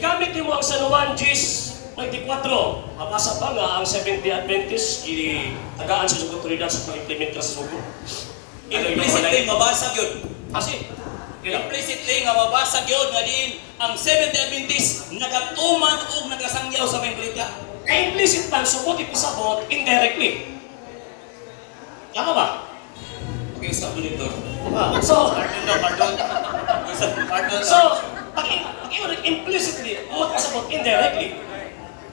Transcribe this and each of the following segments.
Igamit mo ang San Juan Gis 24. Mabasa ba nga ang Seventh Day Adventist tagaan sa otoridad sa pag-implementa sa sugo? Implicitly mabasag yun. Kasi, Implicitly nga mabasag yun nga din ang Seventh Day Adventist nagatuman o nagasangyaw sa mga balita. implicit man, subot ipasabot indirectly. Tama ba? Okay, stop mo dito. So, Pardon. so, implicitly, o pasabot indirectly.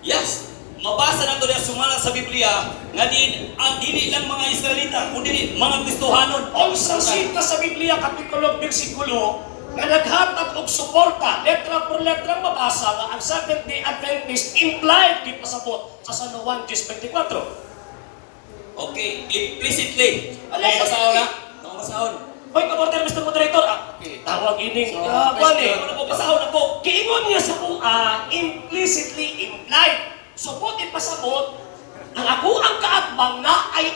Yes. Mabasa na ito na sumala sa Biblia nga din ang dili lang mga Israelita kundi mga Kristohanon. Unsang sita sa Biblia, kapitulo, bersikulo, na naghatag og suporta, letra por letra mabasa nga ang Seventh-day Adventist implied di pasabot sa San Juan 10:24. Okay, implicitly. Alay, Basahon na? Basahon. Hoy, kaporter, Mr. Moderator, Okay. tawag ining, So, kwani, ano po, basahon na po. kiingon niya sa implicitly implied. Subot ipasabot, ang ako ang kaatbang na ay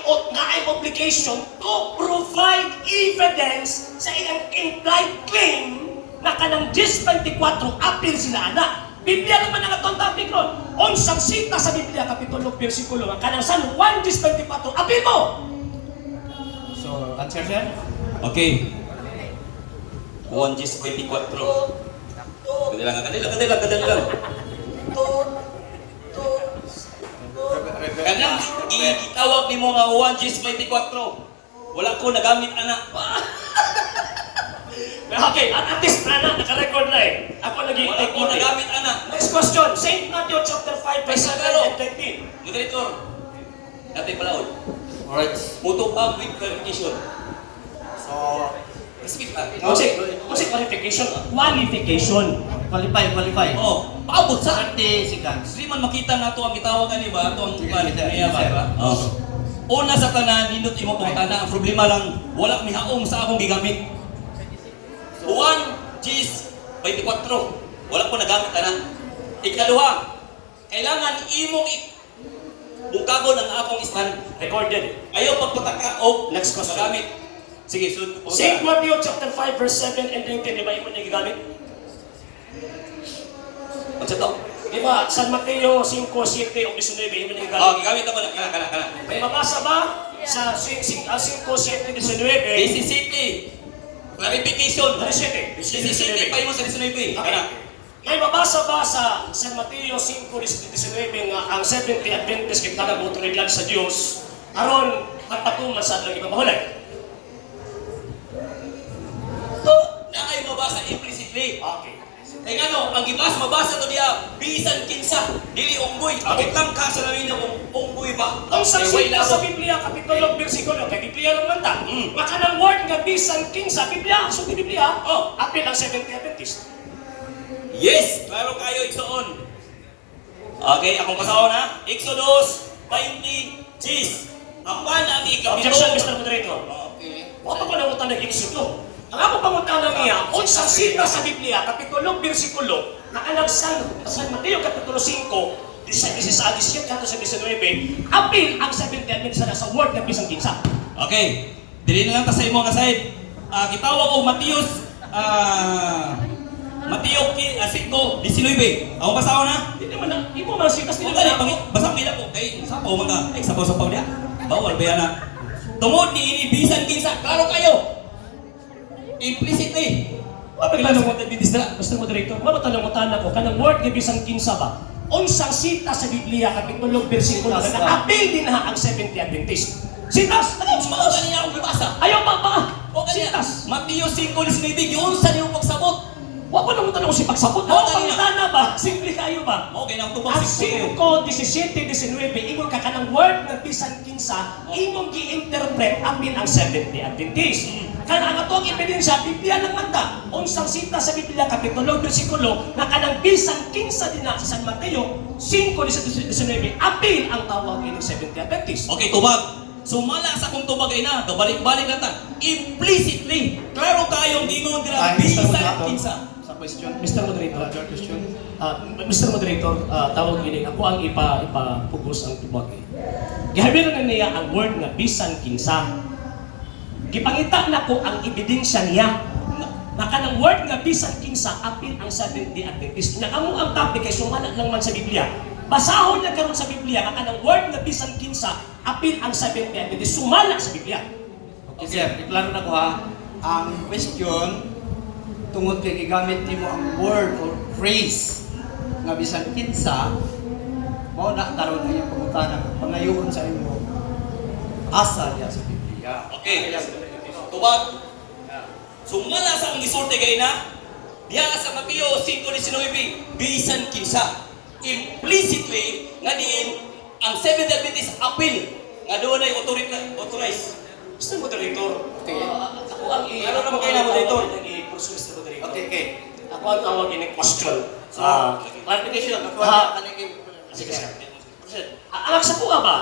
obligation to provide evidence sa ilang implied claim na kanang 10:24 apil sila anak. Biblia naman ang atong topic ron. Unsang sita sa Biblia, kapitulo, bersikulo, ang kanang San Juan 10:24 apil mo. So, answer sir? Okay. 1:24. Kadali lang. Kanang gitawag ni mo nga 1:24. Wala ko nagamit anak. Okay, at least na naka-record na eh. Ako Wala nag-i-take ko nagamit anak. Next question, St. Matthew chapter 5, verse 7 and 13. Moderator. Natin palaod. Alright. Muto pa with clarification. So, Respect pa. Kasi qualification, qualification. qualify. Oh, paabot sa 30 seconds. Di man makita na to ang gitawagan ni ba? Ito ang Sige, plan sir. niya ba? Oh. Una sa tanan, nindot imo pangutana. Ang problema lang, wala mi haong sa akong gigamit. 1:24. Wala ko nagamit ana. Ikaduha, kailangan imong bukagon ang akong stand. Recorded. Ayaw pagpataka o Next question. magamit. Sige, sunod po. St. Matthew chapter 5, verse 7 and 13. Di ba yung mga gigamit? Ano to? Di ba, San Mateo 5, 7 o 19, yung mga Oh, gigamit? gigamit ako na. Kana. May mabasa ba sa 5, 7, 19? Mississippi. Clarification. 17. Mississippi pa mo sa 19. Kana. May mabasa ba sa San Mateo 5, 19 nga ang Seventh-day Adventist kay tagang otoridad sa Diyos aron magpatuman sa atong ipamahulay? Naay mabasa implicitly. Okay. Kaya ano, ang gibas mabasa to diya bisan kinsa dili unggoy. Abot lang ka sa lamin kung unggoy ba. Ang Kay way saksita sa labot. Biblia, kapitulo, bersikulo, kay Biblia lang man ta. Maka ng word nga bisan kinsa, Biblia, so Biblia, apil ang Seventh-day Adventist. Yes, klaro kayo igsoon. Okay, akong pasahon ha. Exodus 20 Gs. Apan ang Objection, ikapito. Mr. Moderator. Okay. Wala pa nangutan ng Exodo. Ang ako pangutan niya, unsang sita sa Biblia, kapitulo, bersikulo, na alang San Mateo, kapitulo 5, 17 hanggang sa 19, apil ang Seventh-day Adventist sa word nga bisan kinsa. Okay. Dili na lang ta sa imo nga side. Gitawag og Mateus Mateo 5:19. Ako pasahon na. Hindi man na, hindi mo man sitas Kung nila. gani, basang nila po. Kay, sapaw mga, ay, sapaw niya. Bawal ba yan na? Tungod ni inibisan kinsa, klaro kayo. Implicitly. Mapatanong mo Mr. Moderator, mapatanong mo ko, kanang word nga bisan kinsa ba? Unsang sita sa Biblia, kapitulo, bersikulo, Sitas na ba? apil din ha ang Seventh-day Adventist. Sitas! Ano, sumawa kanina akong bibasa. Ayaw pa ba? O kanina, Sitas! Mateo 5:19, yun sa niyong pagsabot. Wa pa naman tanong si pagsabot. Oo, Ang pangutana ba? Simple kayo ba? Okay, nang tubang Ang 5. 5, 17, 19, ingon ka kanang word nga bisan kinsa, imong gi-interpret apil ang Seventh-day Adventist. Kana ang atong ebidensya, Biblia lang man ta. Unsang sita sa Biblia, kapitulo, bersikulo, na kanang bisan kinsa din na sa San Mateo 5, 19, apil ang tawag ng Seventh-day Adventist. Okay, tubag. Sumala sa kung tubag ay na, balik-balik lang ta. Implicitly, klaro kayong gingon dira, Ay, Mr. bisan Moderator. kinsa. Sa question. Mr. Moderator, Your question. Mr. Moderator, tawag ini ako ang ipapugos ang tubag. Gihabiran na niya ang word nga bisan kinsa. Gipangita na ko ang ebidensya niya. na kanang word nga bisan kinsa apil ang Seventh-day Adventist. Nga amo ang topic kay sumala lang man sa Biblia. Basahon na karon sa Biblia nga kanang word nga bisan kinsa apil ang Seventh-day Adventist. Sumala sa Biblia. Okay, sir. Iklaro na ko ha. Ang question, tungod kay gigamit nimo ang word or phrase nga bisan kinsa, mao na karon ay pangutana pangayoon sa imo asa diya sa Biblia. Okay. Tubag. Sumala sa ang gisulti kay na diya sa Mateo 5:19 bisan kinsa. Implicitly nga diin ang Seventh-day Adventist appeal nga doon ay authorize. Mr. Moderator, Okay. ako ang Ano naman kayo na, Moderator? i-pursue, Mr. Moderator. Okay, okay. Ako ang tawag in-question. So, clarification, ako Sige, sir. Ang sa kuha ba?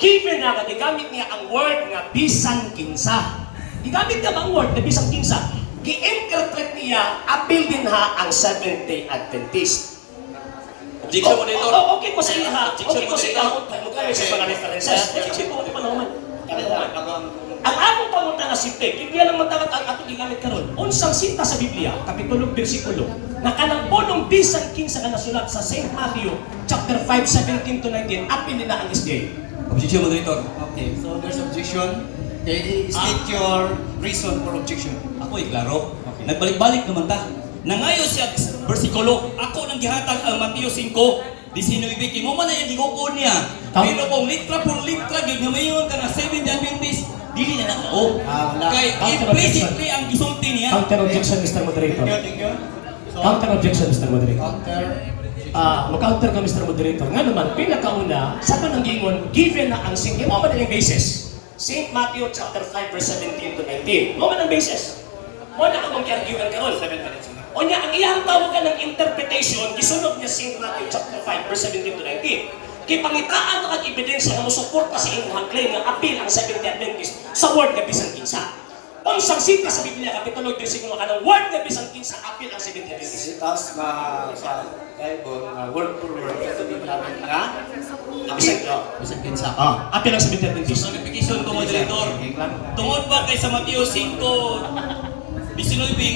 Given na nga, gigamit niya ang word nga bisan kinsa. Gigamit niya ba ang word na bisan kinsa? Gi-interpret niya, appeal din ha ang Seventh-day Adventist. Objection mo dito. Okay ko sa iya ha. Okay ko sa iya. Magkano sa mga references? Objection mo pa naman. Ang akong pangunta na simple, Biblia lang matagat ang atong gigamit karon. Unsang sinta sa Biblia, kapitulo, bersikulo, na kanang punong bisan kinsa nga nasulat sa St. Matthew, chapter 5:17 to 19, apil nila ang SDA. Objection mo dito. Okay, so there's objection. Okay, state your reason for objection. Ako klaro. Nagbalik-balik naman ta. Nangayo siya bersikulo. Ako nang gihatag ang Mateo 5:19 kimo man na yung gigukon niya. Pero kung litra por litra gyud nga mayon ka na Seventh-day Adventist dili na nakao. Wala. Kay implicitly ang gisulti niya. Counter objection, Mr. Moderator. Thank you. So, Counter objection, Mr. Moderator. counter. Mag-counter ka, Mr. Moderator. Nga naman, pinakauna, sa kanang gingon, given na ang singing, mo man ang basis. St. Matthew chapter 5:17 to 19. Mo man ang basis. Mo na ka mag-arguan karon. 7 minutes. O niya, ang iyang tawag ka ng interpretation, gisunod niya St. Matthew chapter 5:17 to 19. Kay pangitaan na kag ebidensya nga mosuporta sa imong claim nga apil ang Seventh-day Adventist sa word nga bisan kinsa. Unsang sinta sa Biblia kapitulo 3 ka ng word nga bisan kinsa apil ang Seventh-day Adventist. Sitas na sa Bible, word for word, ito din namin nga, bisan kinsa. Apil ang Seventh-day Adventist. Notification ko moderator. Tungod ba kay sa Mateo 5:19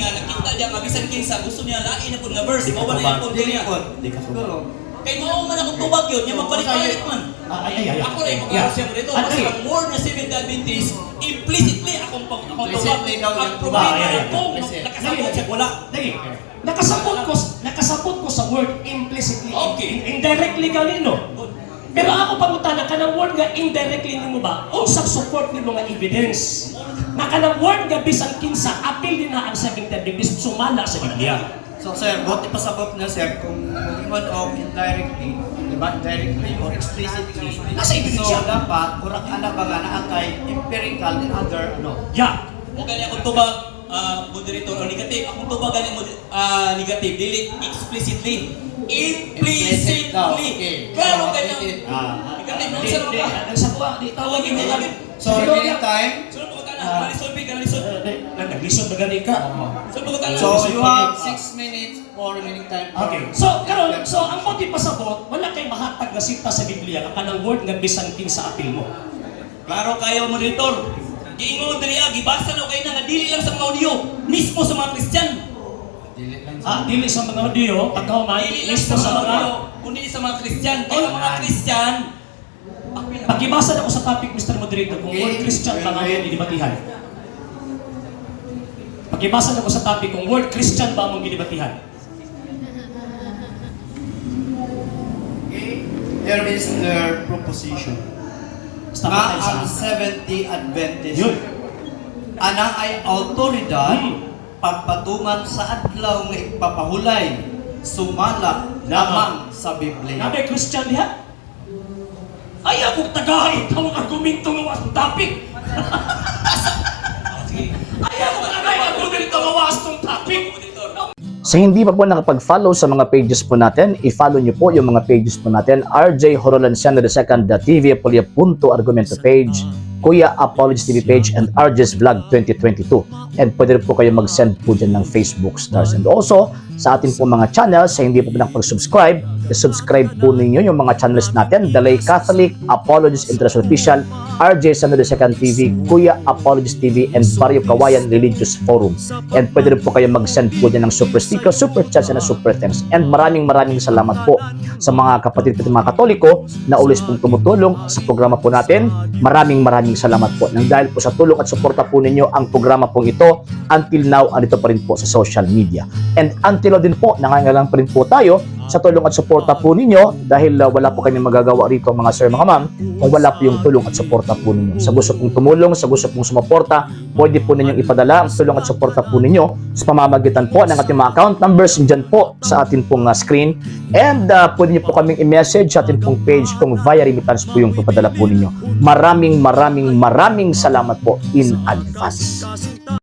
nga nakita diya nga bisan kinsa gusto niya lain na pud nga verse. Mao ba na yung punto niya? Siguro. Kay mao man akong tubag yun, niya magbalik-balik man. Ako rin, mag-aras siya mo dito. Kasi ang word na Seventh-day Adventist, implicitly akong tubag. Implicitly daw Ang yung problema tubag. kung nakasabot siya, wala. Nakasabot ko sa word implicitly. Okay. Indirectly kanino. Pero ako pangutana ka ng word nga indirectly nimo ba? Unsang support nimo nga evidence. Na kanang word nga bisan kinsa apil din na ang Seventh-day Adventist sumala sa Biblia. So sir, buti pasabot na sir kung mag-ingon o indirectly, diba? Indirectly or explicitly. Nasa ebidensya. So dapat, kurang anak ba nga na kay empirical and other ano. Yeah. O gani akong tubag, moderator o negative. Akong tubag gani negative, dili explicitly. Implicitly. Okay. Klaro kanya. Negative, no sa Hindi, mga. ang sakwa, di tawagin mo kami. So remaining time, Sunod po ka na, kanalisod. Naglisod na gani ka. Sunod po ka na. so you have 6 minutes for remaining time. Okay. So karon, so ang pati pasabot, wala kay mahatag na sinta sa Biblia nga kanang word nga bisan kinsa apil mo. Klaro kayo, moderator. Giingon diri gibasa na kayo na nga dili lang sa mga audio, mismo sa mga Kristyan. Dili sa mga audio, pagkaumay, Dili lang listo sa sa mga mga audio, kundi sa mga Kristyan. Kaya ang mga Kristyan, Pagibasa na ko sa topic, Mr. Moderator, kung word Christian ba nga mong gidibatihan. Pagibasa na ko sa topic, kung word Christian ba mong gidibatihan. There is their proposition. Basta Nga patay sa ang Seventh-day Adventist, yun. ana ay autoridad pagpatungan sa adlaw nga ipapahulay sumala lamang sa Biblia. Nabi Christian diha? Ay, akong tagahay, tawag argumento nga was topic. Ay, akong tagahay, argumento nga was topic. Sa hindi pa po nakapag-follow sa mga pages po natin, i-follow nyo po yung mga pages po natin, RJ Horolanciano II, The TV Apolia Punto Argumento page, Kuya Apologies TV page, and RJ's Vlog 2022. And pwede rin po kayo mag-send po dyan ng Facebook stars. And also, sa ating po mga channel, sa hindi pa po nakapag-subscribe, subscribe po ninyo yung mga channels natin, Dalay Catholic, Apologist International Official, RJ Santo II TV, Kuya Apologist TV, and Barrio Kawayan Religious Forum. And pwede rin po kayo mag-send po dyan ng super sticker, super chats, and super thanks. And maraming salamat po sa mga kapatid at mga Katoliko na ulis pong tumutulong sa programa po natin. Maraming salamat po. Nang dahil po sa tulong at suporta po ninyo, ang programa po ito until now, andito pa rin po sa social media. And until now din po, nangangailangan pa rin po tayo sa tulong at suporta po ninyo dahil wala po kami magagawa rito mga sir, mga ma'am, kung wala po yung tulong at suporta po ninyo. Sa gusto pong tumulong, sa gusto pong sumuporta, pwede po ninyong ipadala ang tulong at suporta po ninyo sa pamamagitan po ng ating mga account numbers dyan po sa ating pong screen. And pwede nyo po kaming i-message sa ating pong page kung via remittance po yung papadala po ninyo. Maraming salamat po in advance.